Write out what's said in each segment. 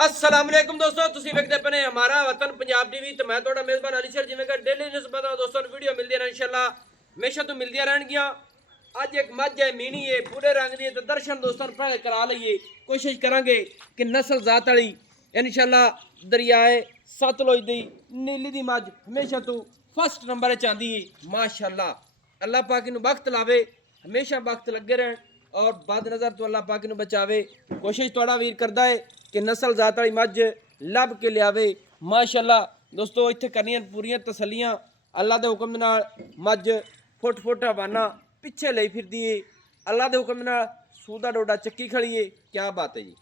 अस्सलाम वालेकुम दोस्तों ਤੁਸੀਂ ਵੇਖਦੇ ਪਏ ਹਮਾਰਾ ਵਤਨ ਪੰਜਾਬ ਟੀਵੀ ਤੇ ਮੈਂ ਤੁਹਾਡਾ ਮੇਜ਼ਬਾਨ ਅਲੀ ਸ਼ਰ ਜਿਵੇਂ ਕਿ ਡੇਲੀ ਨਿਊਜ਼ ਬਤਾ ਦੋਸਤੋ ਵੀਡੀਓ ਮਿਲਦੀ ਰਹਿਣ ਇਨਸ਼ਾਅੱਲਾ ਹਮੇਸ਼ਾ ਤੋਂ ਮਿਲਦੀਆਂ ਰਹਿਣਗੀਆਂ। ਅੱਜ ਇੱਕ ਮੱਝ ਹੈ ਮੀਣੀ ਹੈ ਪੂਰੇ ਰੰਗ ਦੀ ਤੇ ਦਰਸ਼ਨ ਦੋਸਤਾਂ ਨੂੰ ਪਹਿਲੇ ਕਰਾ ਲਈਏ। ਕੋਸ਼ਿਸ਼ ਕਰਾਂਗੇ ਕਿ ਨਸਲ ਜ਼ਾਤ ਵਾਲੀ ਇਨਸ਼ਾਅੱਲਾ ਦਰਿਆਏ ਸਤਲੁਜ ਦੀ ਨੀਲੀ ਦੀ ਮੱਝ ਹਮੇਸ਼ਾ ਤੋਂ ਫਸਟ ਨੰਬਰ 'ਚ ਆਂਦੀ ਹੈ। ਮਾਸ਼ਾਅੱਲਾ अल्लाह पाक इन्हू वक्त लावे हमेशा वक्त लगे रहन और बद नज़र तो अल्लाह पाक इन्हू बचावे। कोशिश थोड़ा वीर करता है कि नस्ल जात वाली मझ लभ के लियावे। माशाअल्लाह दोस्तों इत्थे करनियां पूरियां तसलियां अल्लाह के हुक्म नाल मझ फुट फुट हवाना पिछे लई फिरदी है। अल्लाह के हुक्म नाल सूदा डोडा चक्की खड़ी है। क्या बात है जी।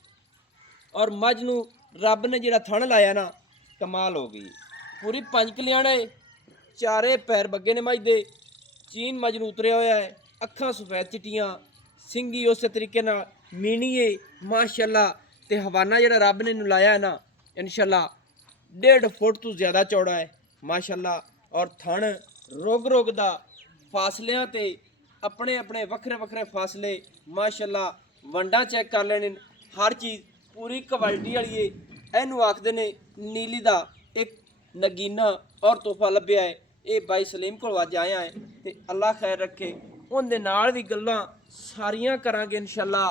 और मझ नू रब ने जिहड़ा थण लाया ना कमाल हो गई। पूरी 5 कल्याण है चारे पैर बग्गे ने मझ दे चीन मझ नूं उतरिया होया है। अखां सफेद चिट्टियां सिंगी उस तरीके नाल मीनी है माशाअल्लाह। ते हवाना जिहड़ा रब ने इन्हूं लाया है ना इंशाअल्लाह 1.5 फुट तो ज़्यादा चौड़ा है माशाअल्लाह। और थण रोग रोग दा फासलियां ते अपने अपने वखरे वखरे फासले माशाअल्लाह। वंडा चेक कर लेने हर चीज़ पूरी क्वालिटी वाली है। इनू आखदे ने नीली दा एक नगीना और तोहफा लभ्या है। ये भाई सलीम को अज आया है तो अल्लाह खैर रखे उनके नाल भी गल्लां सारियां करांगे इंशाअल्लाह।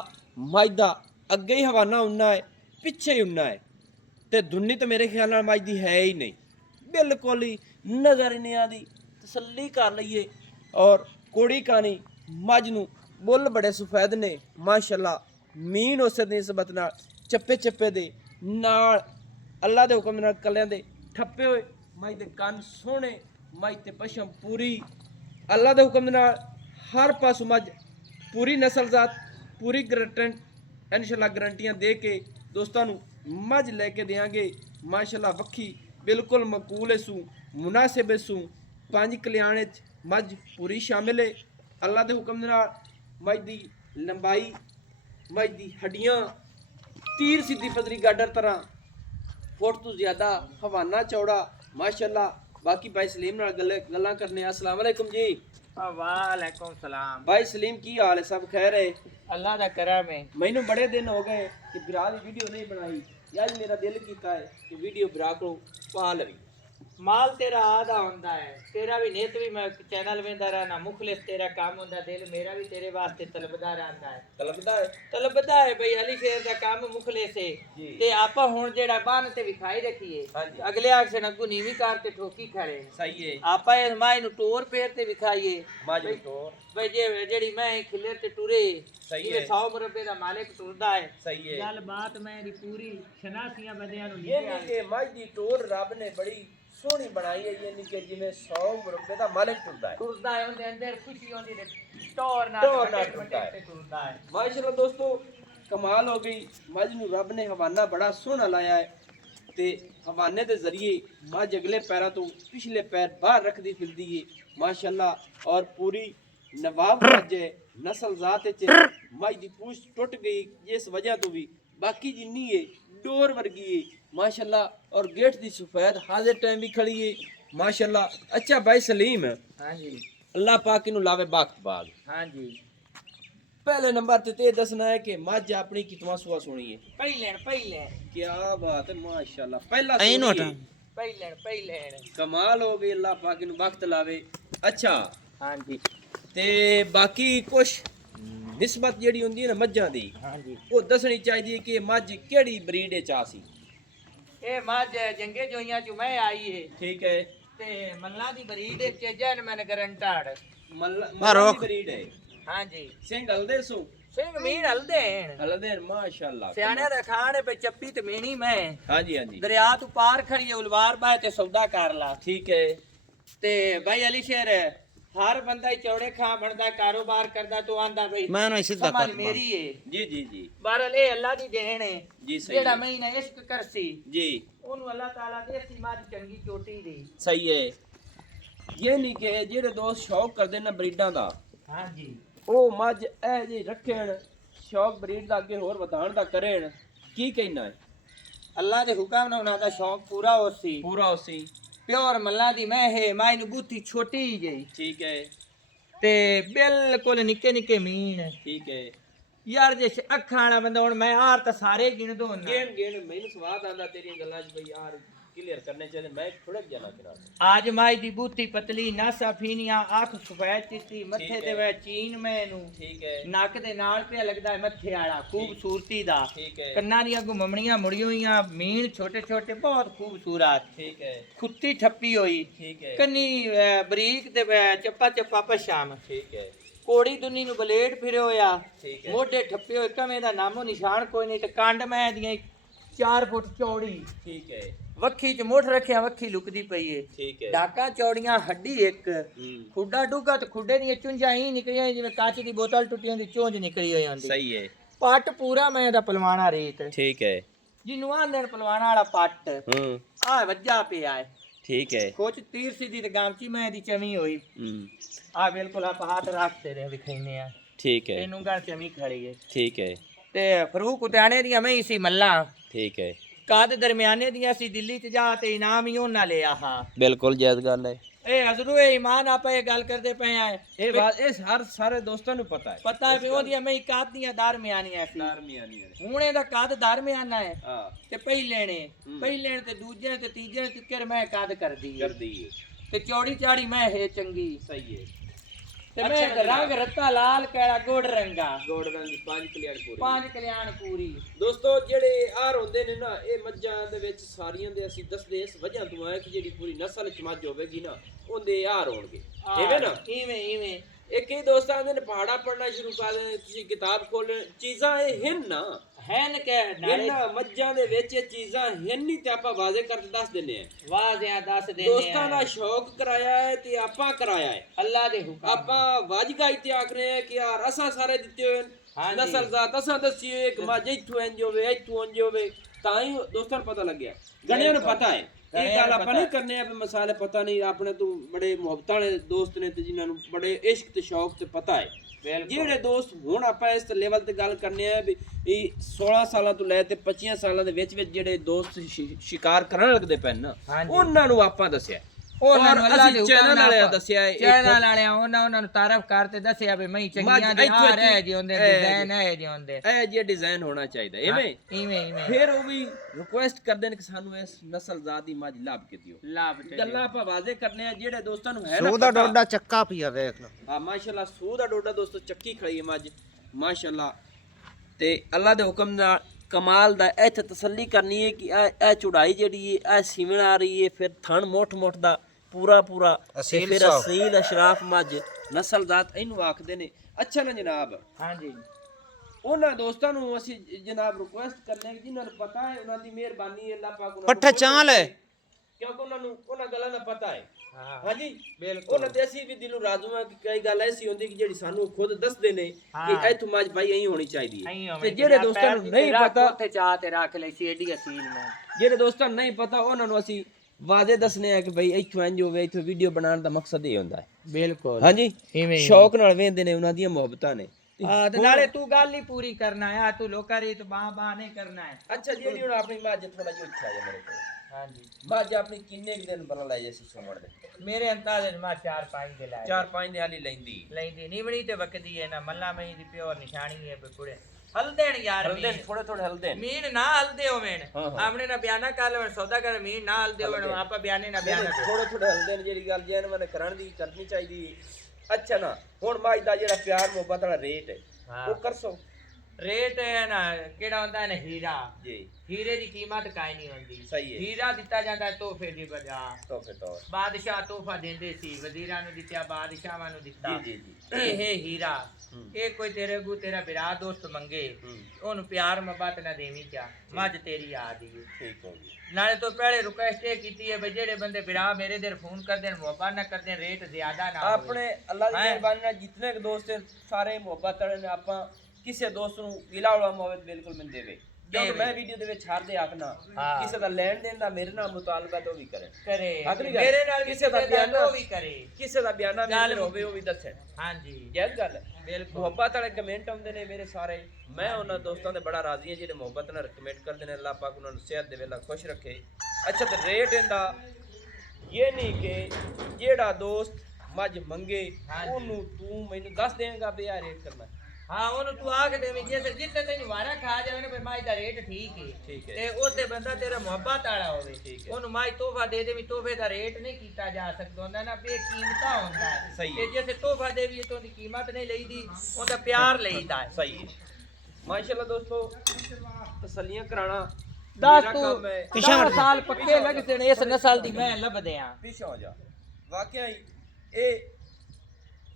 मझ दा अगे ही हवाना उन्ना है पिछे ही उन्ना है ते दुन्नी तो मेरे ख्याल नाल मझ दी है ही नहीं बिल्कुल ही नज़र ही नहीं आती। तसल्ली कर लईए और कोड़ी कानी मझ नूं बुल बड़े सफेद ने माशाअल्लाह। मीन उस निस्बत नाल चप्पे चप्पे दे नाल अल्लाह दे हुक्म नाल कलियां दे ठप्पे होए मझ दे कन सोहणे मझ ते पशम पूरी अल्लाह के हुक्म नाल हर पासों मझ पूरी नस्ल जात पूरी गारंटी इंशाअल्लाह गारंटियां दे के दोस्तों मझ लेके देंगे माशाअल्लाह। वक्खी बिल्कुल मकूल सू मुनासिब सू 5 कल्याण मझ पूरी शामिल है। अल्लाह के हुक्म नाल मझ दी लंबाई मझ दी हड्डियां तीर सीधी पदरी गाडर तरह फुट तो ज़्यादा हवाना चौड़ा माशाअल्लाह। बाकी भाई सलीम नाल गल्लां करने। अस्सलाम वालेकुम जी। वालेकुम सलाम। भाई सलीम की हाल है? सब खैर है? अल्लाह दा करम है। मैनू बड़े दिन हो गए कि बिरा की वीडियो नहीं बनाई। यार मेरा दिल कीता है कि वीडियो बिरा को पा लवी। माल तेरा आदा होंदा है तेरा भी नित भी मैं चैनल वेंदा रहना मुखलिस तेरा काम होंदा दिल मेरा भी तेरे वास्ते तलबदा रहंदा है। तलबदा है भाई अली शेर दा काम मुखलिस है ते आपा हुन जेड़ा बान ते विखाई रखिए अगले आखसे नगू नीवी कार ते ठोकी खड़े सही है। आपा इस माई नु टोर पेर ते विखाइए माजू टोर भाई जे जेड़ी मैं खिले ते टुरे सही ये है। 100 मुरब्बे दा मालिक टुरदा है। सही है। गल बात मैं दी पूरी शनासियां बंदियां नु ये नहीं कि मझ दी टोर रब ने बड़ी सोहनी बनाई है। ये नहीं कि जिवें 100 मुरब्बे दा मालिक टुरदा है। टुरदा है उनके अंदर खुशी होंदी है टोर ना टुरदा है टुरदा है माशाअल्लाह। दोस्तों कमाल हो गई। मझ नूं रब ने हवाना बड़ा सोहना लाया है ते हवाने के जरिए मझ अगले पैरों तो पिछले पैर बाहर रखती फिरदी है माशाअल्लाह। और पूरी नवाब मझ है नस्ल जात मझ की पूछ टुट गई जिस वजह तो भी बाकी जिन्नी है डोर वर्गी है माशाअल्लाह। और गेट दी सफेद हाजिर टाइम भी खड़ी है माशाअल्लाह। अच्छा भाई सलीम हां जी अल्लाह पाक इन्हू लावे बाग बाग। हां जी पहले नंबर ते दसना है कि मझ अपनी कितवा सुआ सुनी है? पहले क्या बात है माशाअल्लाह। पहला पहले कमाल हो गई। अल्लाह पाक इन्हू वक्त लावे। अच्छा हां जी ते बाकी कुछ निस्बत ਜਿਹੜੀ ਹੁੰਦੀ ਹੈ ਨਾ ਮੱਝਾਂ ਦੀ हां जी ਉਹ ਦੱਸਣੀ ਚਾਹੀਦੀ ਹੈ ਕਿ ਮੱਝ ਕਿਹੜੀ ਬਰੀਡ ਵਿੱਚ ਆ ਸੀ। ए माज जंगे जोइयां चु मैं आई है ਠੀਕ ਹੈ। ते मल्ला दी बरीड च जन मैंने गारंटाड़ ਮੱਲਾ ਦੀ ਬਰੀਡ ਹੈ। हां जी ਸਿੰਘ ਹਲਦੇ ਸੂ सिंह मीन हलदे ਹਲਦੇ ਮਾਸ਼ਾਅੱਲਾ। सियाने दा खाने पे चप्पी ते मेनी मैं ਹਾਂਜੀ ਹਾਂਜੀ दरिया तू पार खड़ी है उलवार बाय ते सौदा कर ला ਠੀਕ ਹੈ। ते भाई अली शेर हर बंदा ही चौड़े खां बनदा कारोबार करदा तो आंदा भाई मैं ना सीधा समझ कर मेरी है जी जी जी बहरहाल ए अल्लाह दी देन है जी सही जेड़ा है। महीना इश्क करसी जी ओनू अल्लाह ताला देसी मां दी चंगी चोटी दी। सही है। ये नहीं कि ਜਿਹੜੇ ਦੋਸਤ ਸ਼ੌਕ ਕਰਦੇ ਨੇ ਬਰੀਡਾਂ ਦਾ हां जी ਉਹ ਮੱਝ ਇਹ ਜੇ ਰੱਖਣ ਸ਼ੌਕ ਬਰੀਡ ਦਾ ਅੱਗੇ ਹੋਰ ਵਧਾਉਣ ਦਾ ਕਰਨ ਕੀ ਕਹਿਣਾ ਹੈ? अल्लाह दे हुक्म नाल उना दा शौक पूरा होसी ਪੂਰਾ ਉਸੇ प्योर मल्ला दी मैं है माई नु बूथी छोटी ही गई ठीक है। ते बिल्कुल निके निके मीन ठीक है। ਯਾਰ ਜੇ ਅੱਖਾਂ ਵਾਲਾ ਬੰਦਾ ਹੁਣ ਮੈਂ ਆਰ ਤਾਂ ਸਾਰੇ ਗਿਣ ਦੋ ਨਾ ਗੇਣ ਮੈਨੂੰ ਸਵਾਦ ਆਂਦਾ ਤੇਰੀਆਂ ਗੱਲਾਂ 'ਚ ਬਈ ਯਾਰ ਕਲੀਅਰ ਕਰਨੇ ਚਾਹੀਦੇ ਮੈਂ ਥੋੜਾ ਜਿਹਾ ਕਿਨਾਰ आज माई दी बूती पतली नासा फीनिया आंख सफेद चिट्टी मथे ते वे चीन मैनू ठीक है नक दे नाल पे लगदा है मथे वाला खूबसूरती दा ठीक है कन्ना दी अगू ममणियां मुड़ी होईयां मीन छोटे छोटे बहुत खूबसूरत ठीक है खुत्ती ठप्पी होई ठीक है कन्नी बरीक ते चप्पा चप्पा पशाम ठीक है कोड़ी दुनी नु बलेड फिरे होया ठीक है मोढे ठप्पे होए कमे दा नामो निशान कोई नहीं ते कंड मैं दियां 4 फुट चौड़ी ठीक है वक्खी च मुठ रखिया वक्खी लुकदी पई है ठीक है डाका चौड़ियां हड्डी एक खुड्डा डूगा ते खुड्डे दी चुंझां ही निकलियां जिवें कांच दी बोतल टुटी होंदी चुंझ निकली होई होंदी सही है पट पूरा मैं दा पलवाना रेत ठीक है जिन्नू आंदे पलवाना वाला पट आ वज्जा पिया है ठीक है कुछ तीर सीधी ते गामची मैं दी चमी होई आ बिल्कुल आप हाथ रखते रहे विखैने आ ठीक है इनू गा चमी खड़ी है ठीक है ते फरूक उताने दी मैं इसी मल्ला ठीक है काद दरमियाने दियां सी दिल्ली च जा ते इनाम ही ਉਹਨਾਂ ਲਿਆ ਹਾਂ ਬਿਲਕੁਲ ਜਾਇਜ਼ ਗੱਲ ਹੈ ਇਹ ਹਜ਼ਰੂ ਇਹ ਇਮਾਨ ਆਪਾਂ ਇਹ ਗੱਲ ਕਰਦੇ ਪਏ ਆ ਇਹ ਬਾਤ ਇਹ ਸਾਰੇ ਦੋਸਤਾਂ ਨੂੰ ਪਤਾ ਹੈ ਵੀ ਉਹਦੀਆਂ ਮੈਂ ਕਾਦ ਦੀਆਂ ਦਰਮਿਆਨੀਆਂ ਸੀ ਹੁਣ ਇਹਦਾ ਕਾਦ ਦਰਮਿਆਨਾ ਹੈ ਹਾਂ ਤੇ ਪਹਿਲੇ ਤੇ ਦੂਜੇ ਤੇ ਤੀਜੇ ਤੱਕਰ ਮੈਂ ਕਾਦ ਕਰਦੀ ਹੈ ਤੇ ਚੌੜੀ ਚਾੜੀ ਮੈਂ ਹੈ ਚੰਗੀ ਸਹੀ ਹੈ ਤੇ ਮੈਂ ਰੰਗ ਰੱਤਾ ਲਾਲ ਕਿਹੜਾ ਗੋੜ ਰੰਗੀ 5 ਕਲਿਆਣ ਪੂਰੀ ਦੋਸਤੋ ਜਿਹੜੇ ਆਰ ਹੁੰਦੇ ਨੇ ਨਾ ਇਹ ਮੱਝਾਂ ਦੇ ਵਿੱਚ ਸਾਰੀਆਂ ਦੇ ਅਸੀਂ ਦੱਸਦੇ ਇਸ ਵਜ੍ਹਾ ਤੋਂ ਹੈ ਕਿ ਜਿਹੜੀ ਪੂਰੀ ਨਸਲ ਚ ਮੱਝ ਹੋਵੇਗੀ ਨਾ ਉਹਦੇ ਆਰ ਹੋਣਗੇ ਐਵੇਂ ਨਾ ਇਵੇਂ ਇੱਕ ਹੀ ਦੋਸਤਾਂ ਆਂਦੇ ਨੇ ਪਹਾੜਾ ਪੜਨਾ ਸ਼ੁਰੂ ਕਰ ਦੇਣ ਤੁਸੀਂ ਕਿਤਾਬ ਖੋਲਣ ਚੀਜ਼ਾਂ ਇਹ ਹਨ ਨਾ ਹੈਨ ਕਿ ਇਹਨਾਂ ਮੱਝਾਂ ਦੇ ਵਿੱਚ ਇਹ ਚੀਜ਼ਾਂ ਹਨ ਨਹੀਂ ਤੇ ਆਪਾਂ ਵਾਜ਼ੇ ਕਰਕੇ ਦੱਸ ਦਿੰਨੇ ਆ ਵਾਜ਼ਿਆ ਦੱਸ ਦਿੰਨੇ ਆ ਦੋਸਤਾਂ ਦਾ ਸ਼ੌਕ ਕਰਾਇਆ ਹੈ ਤੇ ਆਪਾਂ ਕਰਾਇਆ ਹੈ ਅੱਲਾ ਦੇ ਹੁਕਮ ਆਪਾਂ ਵਾਜਗਾਈ ਤੇ ਆਖ ਰਹੇ ਹਾਂ ਕਿ ਯਾਰ ਅਸਾਂ ਸਾਰੇ ਦਿੱਤੇ ਹੋਏ ਨਸਲ ਜ਼ਾਤ ਅਸਾਂ ਦੱਸੀ ਹੋਏ ਕਿ ਮੱਝ ਇੱਥੋਂ ਇੰਜ ਹੋਵੇ ਇੱਥੋਂ ਇੰਜ ਹੋਵੇ ਤਾਂ ਹੀ ਦੋਸਤਾਂ ਨੂੰ ਪਤਾ ਲੱਗਿਆ ਗਣਿਆਂ ਨੂੰ ਪਤਾ ਹੈ ਇਹ ਗੱਲ ਆਪਾਂ ਨਹੀਂ ਕਰਨੇ ਆ ਵੀ ਮਸਾਲੇ ਪਤਾ ਨਹੀਂ ਆਪਣੇ ਤੋਂ ਬੜੇ ਮੁਹੱਬਤਾਂ ਵਾਲੇ ਦੋਸਤ ਨੇ ਤੇ ਜਿਨ੍ਹਾਂ ਨੂੰ ਬੜੇ ਇਸ਼ਕ ਤੇ ਸ਼ੌਕ ਤੇ ਪਤਾ ਹੈ ਜਿਹੜੇ ਦੋਸਤ ਹੁਣ ਆਪਾਂ ਇਸ ਲੈਵਲ ਤੇ ਗੱਲ ਕਰਨੇ ਆ ਵੀ 16 ਸਾਲਾਂ ਤੋਂ ਲੈ ਤੇ 25 ਸਾਲਾਂ ਦੇ ਵਿੱਚ ਜਿਹੜੇ ਦੋਸਤ ਸ਼ਿਕਾਰ ਕਰਨ ਲੱਗਦੇ ਪੈਣ ਨਾ ਉਹਨਾਂ ਨੂੰ ਆਪਾਂ ਦੱਸਿਆ ਉਹਨਾਂ ਨੂੰ ਅੱਲਾ ਦੇ ਚੈਨਲ ਵਾਲਿਆਂ ਦੱਸਿਆ ਚੈਨਲ ਵਾਲਿਆਂ ਉਹਨਾਂ ਨੂੰ ਤਾਰਫ ਕਰਤੇ ਦੱਸਿਆ ਵੀ ਮੈਂ ਚੰਗੀਆਂ ਦੇ ਆ ਰਹਿ ਜੀ ਹੁੰਦੇ ਡਿਜ਼ਾਈਨ ਹੈ ਜੀ ਹੁੰਦੇ ਇਹ ਜੇ ਡਿਜ਼ਾਈਨ ਹੋਣਾ ਚਾਹੀਦਾ ਇਵੇਂ ਫਿਰ ਉਹ ਵੀ ਰਿਕੁਐਸਟ ਕਰਦੇ ਨੇ ਕਿ ਸਾਨੂੰ ਇਸ ਨਸਲ ਜ਼ਾਤ ਦੀ ਮੱਝ ਲੱਭ ਕੇ ਦਿਓ ਗੱਲਾਂ ਆਪਾਂ ਵਾਜ਼ੇ ਕਰਨੇ ਆ ਜਿਹੜੇ ਦੋਸਤਾਂ ਨੂੰ ਹੈ ਨਾ ਸੂ ਦਾ ਡੋਡਾ ਚੱਕਾ ਪਿਆ ਵੇਖ ਲਓ ਹਾਂ ਮਾਸ਼ਾਅੱਲਾ ਸੂ ਦਾ ਡੋਡਾ ਦੋਸਤੋ ਚੱਕੀ ਖੜੀ ਹੈ ਮੱਝ ਮਾਸ਼ਾਅੱਲਾ ਤੇ ਅੱਲਾ ਦੇ ਹੁਕਮ ਨਾਲ ਕਮਾਲ ਦਾ ਇੱਥੇ ਤਸੱਲੀ ਕਰਨੀ ਹੈ ਕਿ ਇਹ ਚੁੜਾਈ ਜਿਹੜੀ ਹੈ ਇਹ ਸਿਵਣ ਆ ਰਹੀ ਹੈ ਫਿਰ ਥਣ ਮੋਠ ਦਾ ਪੂਰਾ ਫਿਰ ਅਸੀਲ ਅਸ਼ਰਾਫ ਮੱਝ ਨਸਲ ਜ਼ਾਤ ਇਹਨੂੰ ਆਖਦੇ ਨੇ ਅੱਛਾ ਨਾ ਜਨਾਬ ਹਾਂਜੀ ਉਹਨਾਂ ਦੋਸਤਾਂ ਨੂੰ ਅਸੀਂ ਜਨਾਬ ਰਿਕੁਐਸਟ ਕਰਨੇ ਕਿ ਜਿਨ੍ਹਾਂ ਨੂੰ ਪਤਾ ਹੈ ਉਹਨਾਂ ਦੀ ਮਿਹਰਬਾਨੀ ਅੱਲਾਹ ਪਾਕ ਉਹਨਾਂ ਪੱਠੇ ਚਾਲ ਹੈ ਕਿਉਂਕਿ ਉਹਨਾਂ ਗੱਲਾਂ ਦਾ ਪਤਾ ਹੈ ਹਾਂਜੀ ਬਿਲਕੁਲ ਉਹਨਾਂ ਤੇ ਅਸੀਂ ਵੀ ਦਿਲੋਂ ਰਾਜ਼ੂ ਹਾਂ ਕਿ ਕਈ ਗੱਲ ਐਸੀ ਹੁੰਦੀ ਕਿ ਜਿਹੜੀ ਸਾਨੂੰ ਖੁਦ ਦੱਸਦੇ ਨੇ ਕਿ ਇੱਥੋਂ ਮੱਝ ਭਾਈ ਐਂ ਹੋਣੀ ਚਾਹੀਦੀ ਹੈ ਤੇ ਜਿਹੜੇ ਦੋਸਤਾਂ ਨੂੰ ਨਹੀਂ ਪਤਾ ਉੱਥੇ ਚਾਹ ਤੇ ਰੱਖ ਲਈ ਸੀ ਏਡੀ ਅਸੀਲ ਮੈਂ ਜਿਹੜੇ ਦੋਸਤਾਂ ਨੂੰ ਨਹੀਂ ਪਤਾ ਉਹਨਾਂ ਨੂੰ ਅਸੀਂ ਵਾਜ਼ੇ ਦੱਸਨੇ ਆ ਕਿ ਭਾਈ ਇੱਥੋਂ ਇੰਜ ਹੋਵੇ ਇੱਥੋਂ ਵੀਡੀਓ ਬਣਾਉਣ ਦਾ ਮਕਸਦ ਇਹ ਹੁੰਦਾ ਹੈ ਬਿਲਕੁਲ ਹਾਂਜੀ ਸ਼ੌਕ ਨਾਲ ਵੇਖਦੇ ਨੇ ਉਹਨਾਂ ਦੀਆਂ ਮੁਹੱਬਤਾਂ ਨੇ ਤੇ ਨਾਲੇ ਤੂੰ ਗੱਲ ਹੀ ਪੂਰੀ ਕਰਨਾ ਹੈ ਤੂੰ ਲੋਕਾਂ ਰੀ ਤੂੰ ਬਾਹ ਨਹੀਂ ਕਰਨਾ ਹੈ ਅੱਛਾ ਜਿਹੜੀ ਹੁਣ ਆਪਣੀ ਮੱਝ ਥੋੜਾ ਜਿਹਾ ਉੱਚਾ ਜਾ ਮੇਰੇ ਕੋਲ ਹਾਂਜੀ ਮੱਝ ਆਪਣੀ ਕਿੰਨੇ ਦਿਨ ਬਣਾ ਲੈ ਜੇ ਸੀ ਸੁਮਣ ਦੇ ਮੇਰੇ ਅੰਦਾਜ਼ੇ ਨਾਲ 4-5 ਦੇ ਲਾਏ 4-5 ਦੇ ਹਾਲੀ ਲੈਂਦੀ ਨੀਵਣੀ ਤੇ ਵਕਦੀ ਹੈ ਨਾ ਮੱਲਾ ਮਈ ਦੀ ਪਿਓਰ ਨਿਸ਼ਾਨੀ ਹੈ ਕੁੜੇ ਹਲਦੇਣ ਯਾਰ ਹਲਦੇ ਥੋੜੇ ਹਲਦੇ ਮੀਨ ਨਾ ਹਲਦੇ ਹੋਵਣ ਆਪਣੇ ਨਾ ਬਿਆਨਾ ਕਰ ਲੈਣ ਸੌਦਾ ਕਰ ਮੀਨ ਨਾ ਹਲਦੇ ਹੋਵਣ ਆਪਾਂ ਬਿਆਨੇ ਨਾ ਬਿਆਨਾ ਥੋੜੇ ਹਲਦੇ ਨੇ ਜਿਹੜੀ ਗੱਲ ਜੈਨ ਮਨ ਕਰਨੀ ਚਾਹੀਦੀ ਅੱਛਾ ਨਾ ਹੁਣ ਮੱਝ ਦਾ ਜਿਹੜਾ ਪਿਆਰ ਮੁਹੱਬਤ ਵਾਲਾ ਰੇਟ ਹੈ ਉਹ ਕਰਸੋ ਰੇਟ ਹੈ ਨਾ ਕਿਹੜਾ ਹੁੰਦਾ ਹੈ ਹੀਰਾ ਜੀ ਹੀਰੇ ਦੀ ਕੀਮਤ ਕਾਇ ਨਹੀਂ ਹੁੰਦੀ ਸਹੀ ਹੈ ਹੀਰਾ ਦਿੱਤਾ ਜਾਂਦਾ ਤੋਹਫੇ ਦੀ ਵਜ੍ਹਾ ਤੋਹਫੇ ਤੌਰ ਬਾਦਸ਼ਾਹ ਤੋਹਫਾ ਦਿੰਦੇ ਸੀ ਵਜ਼ੀਰਾਂ ਨੂੰ ਦਿੱਤਾ ਬਾਦਸ਼ਾਹਾਂ ਨੂੰ ਦਿੱਤਾ ਜੀ ਇਹ ਹੀਰਾ ਇਹ ਕੋਈ ਤੇਰੇ ਕੋ ਤੇਰਾ ਬਿਰਾ ਦੋਸਤ ਮੰਗੇ ਉਹਨੂੰ ਪਿਆਰ ਮੁਹੱਬਤ ਨਾ ਦੇਵੀਂ ਚਾ ਮੱਝ ਤੇਰੀ ਆ ਦੀ ਠੀਕ ਹੋ ਗਈ ਨਾਲੇ ਤੋਂ ਪਹਿਲੇ ਰਿਕੁਐਸਟ ਇਹ ਕੀਤੀ ਹੈ ਵੀ ਜਿਹੜੇ ਬੰਦੇ ਬਿਰਾ ਮੇਰੇ ਦੇਰ ਫੋਨ ਕਰਦੇ ਨੇ ਮੁਹੱਬਤ ਨਾ ਕਰਦੇ ਰੇਟ ਜ਼ਿਆਦਾ ਨਾ ਆਪਣੇ ਅੱਲਾ ਦੀ ਮਿਹਰਬਾਨੀ ਨਾਲ ਜਿੰਨੇ ਦੋਸਤ ਸਾਰੇ ਮੁਹੱਬਤ ਵਾਲੇ ਨੇ ਆਪਾਂ ਕਿਸੇ ਦੋਸਤ ਨੂੰ ਗਿਲਾ ਵਾਲਾ ਮੁਹੱਬਤ ਬਿਲਕੁਲ ਮਿਲ ਦੇਵੇ ਜਦੋਂ ਮੈਂ ਵੀਡੀਓ ਦੇ ਵਿੱਚ ਹਰ ਦੇ ਆਖਣਾ ਕਿਸੇ ਦਾ ਲੈਣ ਦੇਣ ਦਾ ਮੇਰੇ ਨਾਲ ਮੁਤਾਲਬਾ ਤੋਂ ਵੀ ਕਰੇ ਮੇਰੇ ਨਾਲ ਕਿਸੇ ਦਾ ਬਿਆਨਾ ਵੀ ਕਰੇ ਕਿਸੇ ਦਾ ਬਿਆਨਾ ਮੇਰੇ ਹੋਵੇ ਉਹ ਵੀ ਦੱਸੇ ਹਾਂਜੀ ਜੈਜ਼ ਗੱਲ ਬਿਲਕੁਲ ਮੁਹੱਬਤ ਵਾਲੇ ਕਮੈਂਟ ਆਉਂਦੇ ਨੇ ਮੇਰੇ ਸਾਰੇ ਮੈਂ ਉਹਨਾਂ ਦੋਸਤਾਂ ਦੇ ਬੜਾ ਰਾਜ਼ੀ ਹਾਂ ਜਿਹੜੇ ਮੁਹੱਬਤ ਨਾਲ ਕਮੈਂਟ ਕਰਦੇ ਨੇ ਅੱਲਾਹ ਪਾਕ ਉਹਨਾਂ ਨੂੰ ਸਿਹਤ ਦੇਵੇ ਅੱਲਾਹ ਖੁਸ਼ ਰੱਖੇ ਅੱਛਾ ਤੇ ਰੇਟ ਇਹਦਾ ਇਹ ਨਹੀਂ ਕਿ ਜਿਹੜਾ ਦੋਸਤ ਮੱਝ ਮੰਗੇ ਉਹਨੂੰ ਤੂੰ ਮੈਨੂੰ ਦੱਸ ਦੇਂਗਾ ਵੀ ਆ ਰੇਟ ਕਰਨਾ ਹਾਂ ਉਹਨੂੰ ਤੂੰ ਆਖ ਦੇ ਵੀ ਜੇ ਜਿੱਤੇ ਤੈਨੂੰ ਵਾਰਾ ਖਾ ਜਾਵੇ ਨਾ ਫਿਰ ਮਾਈ ਦਾ ਰੇਟ ਠੀਕ ਹੈ ਤੇ ਉਹਦੇ ਬੰਦਾ ਤੇਰਾ ਮੁਹੱਬਤ ਵਾਲਾ ਹੋਵੇ ਉਹਨੂੰ ਮਾਈ ਤੋਹਫਾ ਦੇ ਦੇ ਵੀ ਤੋਹਫੇ ਦਾ ਰੇਟ ਨਹੀਂ ਕੀਤਾ ਜਾ ਸਕਦਾ ਹੁੰਦਾ ਨਾ ਬੇਕੀਮਤਾ ਹੁੰਦਾ ਹੈ ਤੇ ਜੇ ਤੋਹਫਾ ਦੇ ਵੀ ਤੋਂ ਦੀ ਕੀਮਤ ਨਹੀਂ ਲਈਦੀ ਉਹਦਾ ਪਿਆਰ ਲਈਦਾ ਹੈ ਸਹੀ ਹੈ ਮਾਸ਼ਾਅੱਲਾ ਦੋਸਤੋ ਤਸੱਲੀਆਂ ਕਰਾਣਾ दस मेरा तू काम है। 10 साल पक्के लग से इस नस्ल दी मैं लभदे आ ਪਿੱਛੇ ਹੋ ਜਾ ਵਾਕਿਆ ਹੀ ਇਹ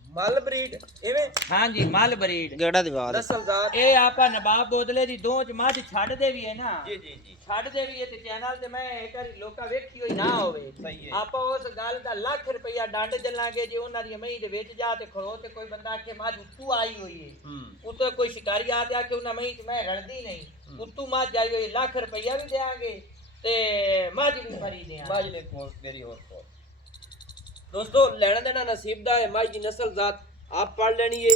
ਮਲ ਬਰੀਡ ਐਵੇਂ हां जी माल ब्रीड गेड़ा दीवार ਨਸਲਜ਼ਾਤ ए आपा नवाब बोदले दी दो च मझ छड़ दे भी है ना ਜੀ ਜੀ ਜੀ ਛੱਡ ਦੇ ਵੀ ਤੇ ਚੈਨਲ ਤੇ ਮੈਂ ਇੱਕ ਵਾਰੀ ਲੋਕਾਂ ਵੇਖੀ ਹੋਈ ਨਾ ਹੋਵੇ ਸਹੀ ਹੈ। ਆਪਾਂ ਉਸ ਗੱਲ ਦਾ ਲੱਖ ਰੁਪਈਆ ਡੰਡ ਚੱਲਾਂਗੇ ਜੇ ਉਹਨਾਂ ਦੀ ਮਹੀਂ ਦੇ ਵਿੱਚ ਜਾ ਤੇ ਖੜੋ ਤੇ ਕੋਈ ਬੰਦਾ ਆਖੇ ਮੱਝ ਉੱਤੂ ਆਈ ਹੋਈ ਹੈ ਉੱਤੋਂ ਕੋਈ ਸ਼ਿਕਾਰੀ ਆ ਤੇ ਆਖੇ ਉਹਨਾਂ ਮਹੀਂ ਚ ਮੈਂ ਰਲਦੀ ਨਹੀਂ ਉੱਤੂ ਮੱਝ ਆਈ ਹੋਈ ਲੱਖ ਰੁਪਈਆ ਵੀ ਦੇਾਂਗੇ ਤੇ ਮੱਝ ਵੀ ਖਰੀ ਦੇਾਂਗੇ ਮਾਜ ਨੇ ਕੋਲ ਮੇਰੀ ਹੋਰ ਕੋਲ ਦੋਸਤੋ ਲੈਣਾ ਦੇਣਾ ਨਸੀਬ ਦਾ ਹੈ ਮਾਜ ਦੀ ਨਸਲ ਜ਼ਾਤ ਆਪ ਪੜ ਲੈਣੀ ਹੈ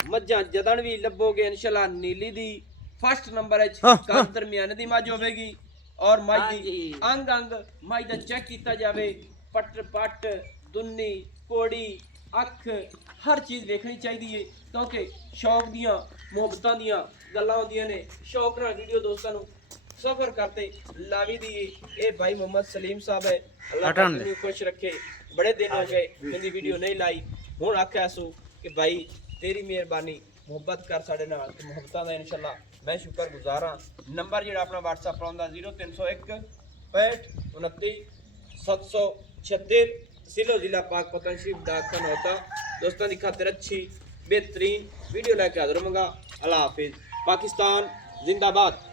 ਮੱਝਾਂ ਜਦਨ ਵੀ ਲੱਭੋਗੇ ਇਨਸ਼ਾਅੱਲਾ ਨੀਲੀ ਦੀ ਫਸਟ ਨੰਬਰ ਹੈ ਕੰਨ ਦਰਮਿਆਨ ਦੀ ਮੱਝ ਹੋਵੇਗੀ ਔਰ ਮੱਝ ਦੀ ਅੰਗ ਅੰਗ ਮੱਝ ਦਾ ਚੈੱਕ ਕੀਤਾ ਜਾਵੇ ਪੱਟ ਪੱਟ ਦੁੰਨੀ ਕੋੜੀ ਅੱਖ ਹਰ ਚੀਜ਼ ਵੇਖਣੀ ਚਾਹੀਦੀ ਹੈ ਕਿਉਂਕਿ ਸ਼ੌਕ ਦੀਆਂ ਮੁਹੱਬਤਾਂ ਦੀਆਂ ਗੱਲਾਂ ਹੁੰਦੀਆਂ ਨੇ ਸ਼ੌਕ ਨਾਲ ਵੀਡੀਓ ਦੋਸਤਾਂ ਨੂੰ ਸਫਰ ਕਰਤੇ ਲਾਵੀ ਦੀ ਇਹ ਭਾਈ मोहम्मद सलीम साहब है अल्लाह हटान ताला खुश रखे बड़े दिन हो गए मेरी वीडियो नहीं लाई हुण आख्या सू कि भाई तेरी मेहरबानी मुहब्बत कर साडे नाल ते मुहब्बतां दा इंशाअल्लाह मैं शुक्रगुजार हां नंबर जेड़ा अपना WhatsApp पर आउंदा 0301 65 29 776 सिलो जिला पाक पतन शरीफ दा खन होता दोस्तों की खातिर अच्छी बेहतरीन वीडियो लेके हाजिर होऊंगा अल्लाह हाफिज पाकिस्तान जिंदाबाद।